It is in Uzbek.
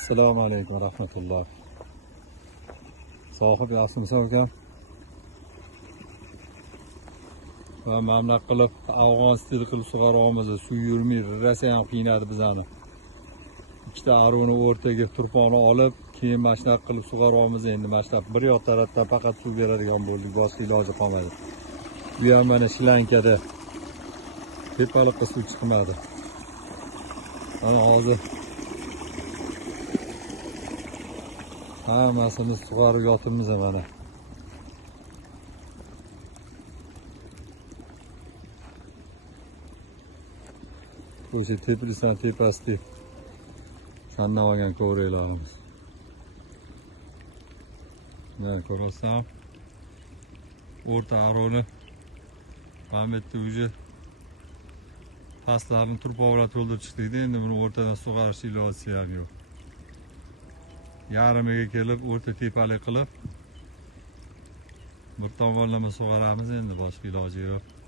Assalomu alaykum va rahmatulloh. Sohib Yaxshimisan ukam? Va mamlak qilib afg'on stil qilib sug'oryapmiz. Suv yurmay, rosa ham qiynadi bizani. Ikkita aruni o'rtaga turponi olib, keyin mashina qilib sug'oryapmiz. Endi mashina bir yoq tarafdan faqat suv beradigan bo'ldik, boshqa iloji qolmadi. Bu ham mana Shrilankada tepaliqqa suv chiqmadi. Mana hozir hammasini sug'orib yotibmiz mana. O'sha Teplisdan tepasida sanab olgan ko'vreklarimiz. Mana ko'rasan, o'rta aroni mana bu yerda uje pastlarni turpoqlar to'ldirib chiqdik. Endi buni o'rtadan sug'orish iloji ham yo'q. Yarimiga kelib o'rta tepalik qilib bir tomonlama sug'oramiz, endi boshqa iloji yo'q.